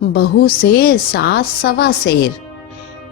बहू से सास सवा शेर।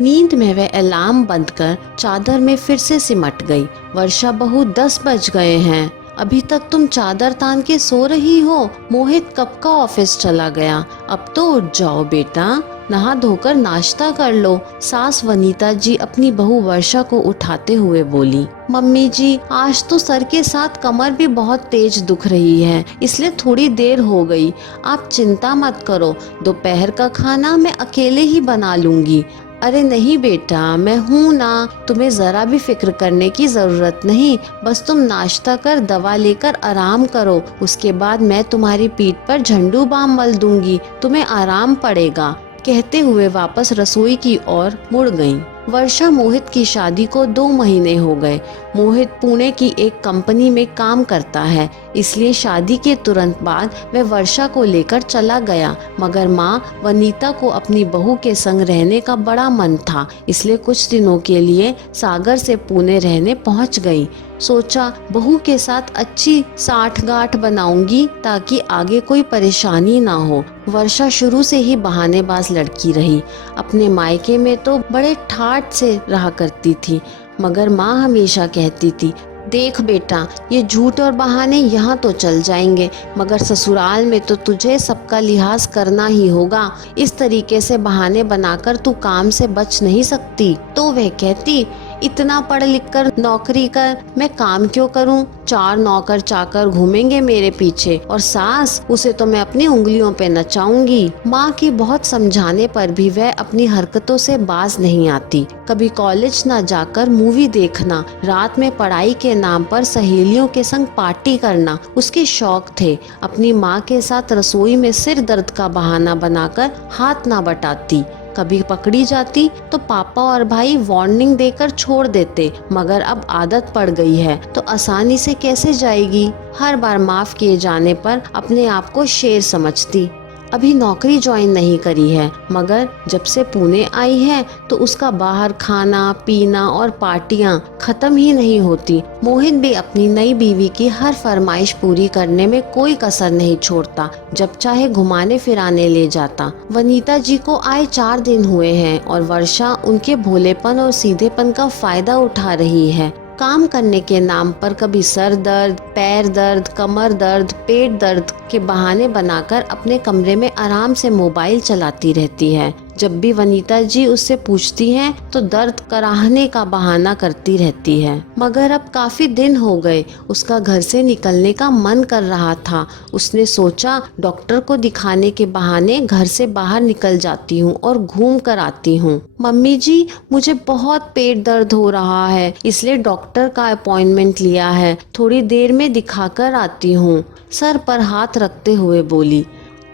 नींद में वह अलार्म बंद कर चादर में फिर से सिमट गई। वर्षा बहू 10 बज गए हैं, अभी तक तुम चादर तान के सो रही हो। मोहित कब का ऑफिस चला गया, अब तो उठ जाओ बेटा, नहा धोकर नाश्ता कर लो। सास वनीता जी अपनी बहू वर्षा को उठाते हुए बोली। मम्मी जी, आज तो सर के साथ कमर भी बहुत तेज दुख रही है, इसलिए थोड़ी देर हो गई। आप चिंता मत करो, दोपहर का खाना मैं अकेले ही बना लूंगी। अरे नहीं बेटा, मैं हूँ ना, तुम्हें जरा भी फिक्र करने की जरूरत नहीं। बस तुम नाश्ता कर दवा लेकर आराम करो, उसके बाद मैं तुम्हारी पीठ पर झंडू बाम मल दूंगी, तुम्हें आराम पड़ेगा। कहते हुए वापस रसोई की ओर मुड़ गईं। वर्षा मोहित की शादी को 2 महीने हो गए। मोहित पुणे की एक कंपनी में काम करता है, इसलिए शादी के तुरंत बाद वह वर्षा को लेकर चला गया। मगर माँ वनीता को अपनी बहू के संग रहने का बड़ा मन था, इसलिए कुछ दिनों के लिए सागर से पुणे रहने पहुँच गई। सोचा बहू के साथ अच्छी साठगांठ बनाऊंगी ताकि आगे कोई परेशानी ना हो। वर्षा शुरू से ही बहानेबाज लड़की रही। अपने मायके में तो बड़े ठाठ से रहा करती थी, मगर माँ हमेशा कहती थी, देख बेटा, ये झूठ और बहाने यहाँ तो चल जाएंगे, मगर ससुराल में तो तुझे सबका लिहाज करना ही होगा। इस तरीके से बहाने बनाकर तू काम से बच नहीं सकती। तो वह कहती, इतना पढ़ लिख कर नौकरी कर, मैं काम क्यों करूं? 4 नौकर चाकर घूमेंगे मेरे पीछे, और सास, उसे तो मैं अपनी उंगलियों पे नचाऊंगी। माँ की बहुत समझाने पर भी वह अपनी हरकतों से बाज नहीं आती। कभी कॉलेज न जाकर मूवी देखना, रात में पढ़ाई के नाम पर सहेलियों के संग पार्टी करना उसके शौक थे। अपनी माँ के साथ रसोई में सिर दर्द का बहाना बनाकर हाथ ना बटाती। कभी पकड़ी जाती तो पापा और भाई वार्निंग देकर छोड़ देते, मगर अब आदत पड़ गई है तो आसानी से कैसे जाएगी। हर बार माफ किए जाने पर अपने आप को शेर समझती। अभी नौकरी ज्वाइन नहीं करी है, मगर जब से पुणे आई है तो उसका बाहर खाना पीना और पार्टियां खत्म ही नहीं होती। मोहित भी अपनी नई बीवी की हर फरमाइश पूरी करने में कोई कसर नहीं छोड़ता, जब चाहे घुमाने फिराने ले जाता। वनीता जी को आए 4 दिन हुए हैं और वर्षा उनके भोलेपन और सीधेपन का फायदा उठा रही है। काम करने के नाम पर कभी सर दर्द, पैर दर्द, कमर दर्द, पेट दर्द के बहाने बनाकर अपने कमरे में आराम से मोबाइल चलाती रहती है। जब भी वनीता जी उससे पूछती हैं तो दर्द कराहने का बहाना करती रहती है। मगर अब काफी दिन हो गए, उसका घर से निकलने का मन कर रहा था। उसने सोचा डॉक्टर को दिखाने के बहाने घर से बाहर निकल जाती हूँ और घूम कर आती हूँ। मम्मी जी, मुझे बहुत पेट दर्द हो रहा है, इसलिए डॉक्टर का अपॉइंटमेंट लिया है, थोड़ी देर में दिखा कर आती हूँ, सर पर हाथ रखते हुए बोली।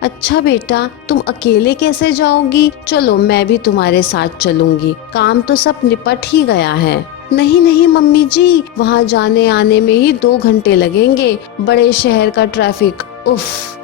अच्छा बेटा, तुम अकेले कैसे जाओगी? चलो मैं भी तुम्हारे साथ चलूंगी, काम तो सब निपट ही गया है। नहीं नहीं मम्मी जी, वहाँ जाने आने में ही 2 घंटे लगेंगे, बड़े शहर का ट्रैफिक, उफ।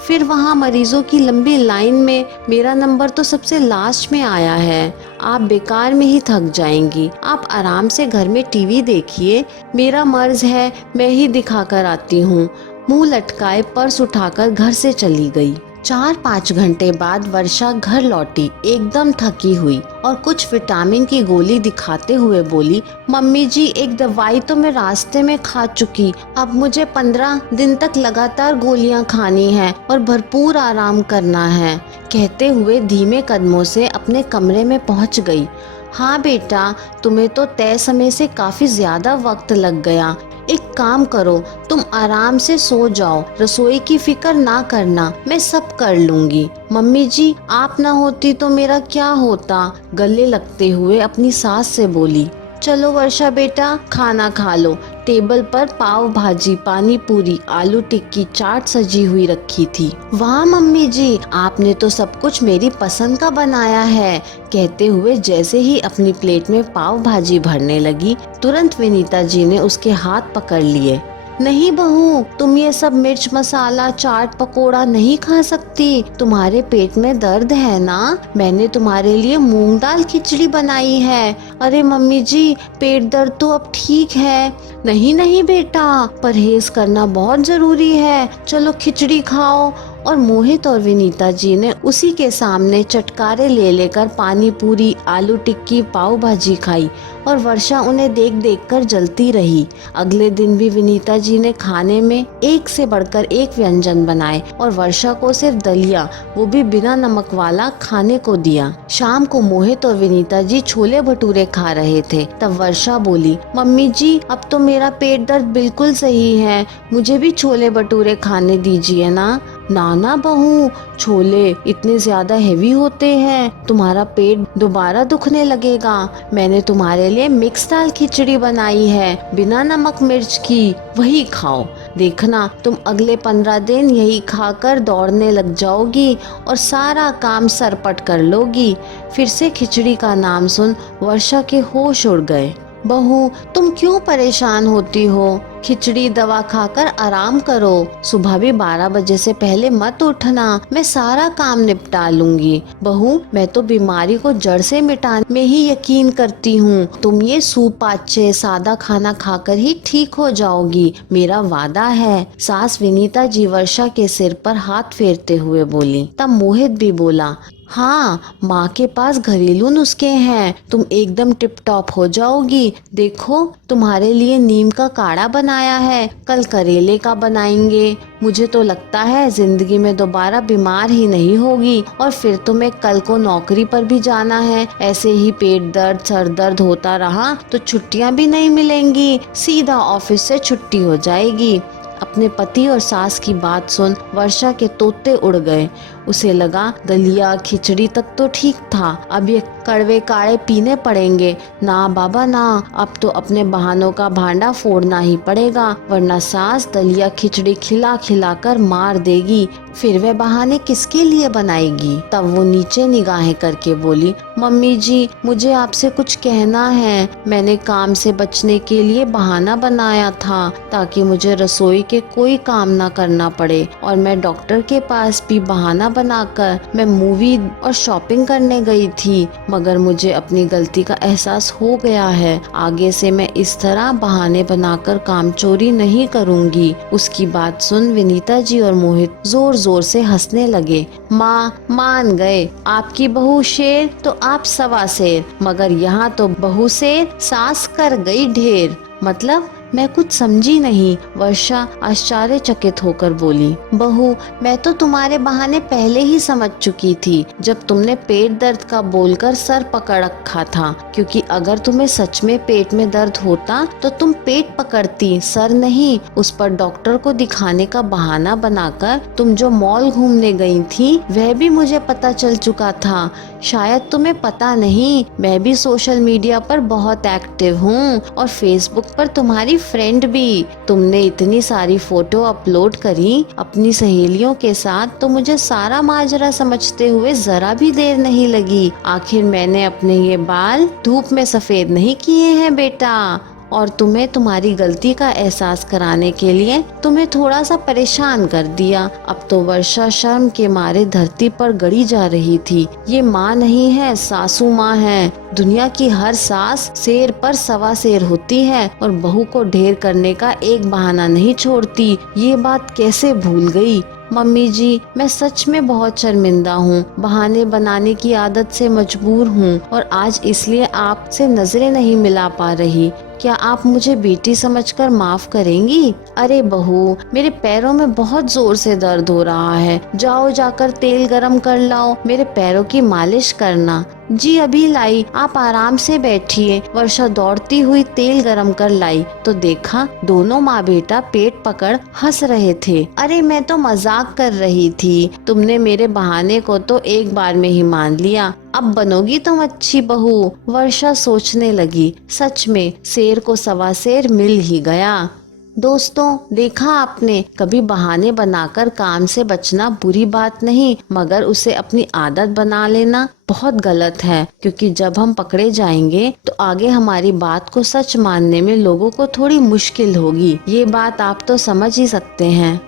फिर वहाँ मरीजों की लंबी लाइन में मेरा नंबर तो सबसे लास्ट में आया है, आप बेकार में ही थक जाएंगी। आप आराम से घर में टीवी देखिए, मेरा मर्ज है, मैं ही दिखा कर आती हूँ। मुंह लटकाए पर्स उठाकर घर से चली गई। 4-5 घंटे बाद वर्षा घर लौटी, एकदम थकी हुई और कुछ विटामिन की गोली दिखाते हुए बोली, मम्मी जी, एक दवाई तो मैं रास्ते में खा चुकी, अब मुझे 15 दिन तक लगातार गोलियां खानी है और भरपूर आराम करना है। कहते हुए धीमे कदमों से अपने कमरे में पहुंच गई। हाँ बेटा, तुम्हें तो तय समय से काफी ज्यादा वक्त लग गया। एक काम करो, तुम आराम से सो जाओ, रसोई की फिक्र ना करना, मैं सब कर लूंगी। मम्मी जी, आप ना होती तो मेरा क्या होता? गले लगते हुए अपनी सास से बोली। चलो वर्षा बेटा, खाना खा लो। टेबल पर पाव भाजी, पानी पूरी, आलू टिक्की, चाट सजी हुई रखी थी। वाह मम्मी जी, आपने तो सब कुछ मेरी पसंद का बनाया है। कहते हुए जैसे ही अपनी प्लेट में पाव भाजी भरने लगी, तुरंत विनीता जी ने उसके हाथ पकड़ लिए। नहीं बहू, तुम ये सब मिर्च मसाला चाट पकोड़ा नहीं खा सकती, तुम्हारे पेट में दर्द है ना, मैंने तुम्हारे लिए मूंग दाल खिचड़ी बनाई है। अरे मम्मी जी, पेट दर्द तो अब ठीक है। नहीं नहीं बेटा, परहेज करना बहुत जरूरी है, चलो खिचड़ी खाओ। और मोहित और विनीता जी ने उसी के सामने चटकारे ले लेकर पानी पूरी, आलू टिक्की, पाव भाजी खाई और वर्षा उन्हें देख देख कर जलती रही। अगले दिन भी विनीता जी ने खाने में एक से बढ़कर एक व्यंजन बनाए और वर्षा को सिर्फ दलिया, वो भी बिना नमक वाला, खाने को दिया। शाम को मोहित और विनीता जी छोले भटूरे खा रहे थे। तब वर्षा बोली, मम्मी जी अब तो मेरा पेट दर्द बिल्कुल सही है, मुझे भी छोले भटूरे खाने दीजिए ना। नाना बहू, छोले इतने ज्यादा हेवी होते हैं, तुम्हारा पेट दोबारा दुखने लगेगा। मैंने तुम्हारे लिए मिक्स दाल खिचड़ी बनाई है, बिना नमक मिर्च की, वही खाओ। देखना तुम अगले 15 दिन यही खाकर दौड़ने लग जाओगी और सारा काम सरपट कर लोगी। फिर से खिचड़ी का नाम सुन वर्षा के होश उड़ गए। बहू, तुम क्यों परेशान होती हो? खिचड़ी दवा खाकर आराम करो। सुबह भी 12 बजे से पहले मत उठना, मैं सारा काम निपटा लूंगी। बहू, मैं तो बीमारी को जड़ से मिटाने में ही यकीन करती हूँ। तुम ये सूप पाच्छे सादा खाना खाकर ही ठीक हो जाओगी, मेरा वादा है। सास विनीता जी वर्षा के सिर पर हाथ फेरते हुए बोली। तब मोहित भी बोला, हाँ, माँ के पास घरेलू नुस्खे हैं, तुम एकदम टिप टॉप हो जाओगी। देखो तुम्हारे लिए नीम का काढ़ा बनाया है, कल करेले का बनाएंगे। मुझे तो लगता है जिंदगी में दोबारा बीमार ही नहीं होगी। और फिर तुम्हें कल को नौकरी पर भी जाना है। ऐसे ही पेट दर्द, सर दर्द होता रहा तो छुट्टियाँ भी नहीं मिलेंगी, सीधा ऑफिस से छुट्टी हो जाएगी। अपने पति और सास की बात सुन वर्षा के तोते उड़ गए। उसे लगा दलिया खिचड़ी तक तो ठीक था, अब ये कड़वे काढ़े पीने पड़ेंगे। ना बाबा ना, अब तो अपने बहानों का भांडा फोड़ना ही पड़ेगा, वरना सास दलिया खिचड़ी खिला खिला कर मार देगी। फिर वह बहाने किसके लिए बनाएगी? तब वो नीचे निगाहें करके बोली, मम्मी जी मुझे आपसे कुछ कहना है। मैंने काम से बचने के लिए बहाना बनाया था ताकि मुझे रसोई के कोई काम ना करना पड़े, और मैं डॉक्टर के पास भी बहाना बनाकर मैं मूवी और शॉपिंग करने गई थी। मगर मुझे अपनी गलती का एहसास हो गया है। आगे से मैं इस तरह बहाने बनाकर काम चोरी नहीं करूंगी। उसकी बात सुन विनीता जी और मोहित जोर जोर से हंसने लगे। माँ मान गए, आपकी बहू शेर तो आप सवा शेर, मगर यहाँ तो बहू शेर सास कर गई ढेर। मतलब मैं कुछ समझी नहीं। वर्षा आश्चर्यचकित होकर बोली, बहू मैं तो तुम्हारे बहाने पहले ही समझ चुकी थी जब तुमने पेट दर्द का बोलकर सर पकड़ रखा था, क्योंकि अगर तुम्हें सच में पेट में दर्द होता तो तुम पेट पकड़ती, सर नहीं। उस पर डॉक्टर को दिखाने का बहाना बनाकर तुम जो मॉल घूमने गई थी वह भी मुझे पता चल चुका था। शायद तुम्हें पता नहीं, मैं भी सोशल मीडिया पर बहुत एक्टिव हूँ और फेसबुक पर तुम्हारी फ्रेंड भी। तुमने इतनी सारी फोटो अपलोड करी अपनी सहेलियों के साथ तो मुझे सारा माजरा समझते हुए जरा भी देर नहीं लगी। आखिर मैंने अपने ये बाल धूप में सफेद नहीं किए हैं बेटा, और तुम्हें तुम्हारी गलती का एहसास कराने के लिए तुम्हें थोड़ा सा परेशान कर दिया। अब तो वर्षा शर्म के मारे धरती पर गड़ी जा रही थी। ये माँ नहीं है, सासू माँ है। दुनिया की हर सास शेर पर सवा शेर होती है और बहू को ढेर करने का एक बहाना नहीं छोड़ती। ये बात कैसे भूल गई? मम्मी जी मैं सच में बहुत शर्मिंदा हूँ, बहाने बनाने की आदत से मजबूर हूँ और आज इसलिए आपसे नजरें नहीं मिला पा रही। क्या आप मुझे बेटी समझकर माफ करेंगी? अरे बहू मेरे पैरों में बहुत जोर से दर्द हो रहा है, जाओ जाकर तेल गरम कर लाओ, मेरे पैरों की मालिश करना। जी अभी लाई, आप आराम से बैठिए। वर्षा दौड़ती हुई तेल गरम कर लाई तो देखा दोनों माँ बेटा पेट पकड़ हंस रहे थे। अरे मैं तो मजाक कर रही थी, तुमने मेरे बहाने को तो एक बार में ही मान लिया। अब बनोगी तुम अच्छी बहू। वर्षा सोचने लगी, सच में शेर को सवा शेर मिल ही गया। दोस्तों देखा आपने, कभी बहाने बनाकर काम से बचना बुरी बात नहीं, मगर उसे अपनी आदत बना लेना बहुत गलत है। क्योंकि जब हम पकड़े जाएंगे तो आगे हमारी बात को सच मानने में लोगों को थोड़ी मुश्किल होगी। ये बात आप तो समझ ही सकते हैं।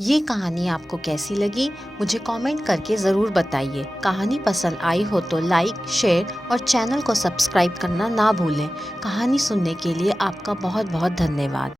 ये कहानी आपको कैसी लगी मुझे कमेंट करके ज़रूर बताइए। कहानी पसंद आई हो तो लाइक, शेयर और चैनल को सब्सक्राइब करना ना भूलें। कहानी सुनने के लिए आपका बहुत बहुत धन्यवाद।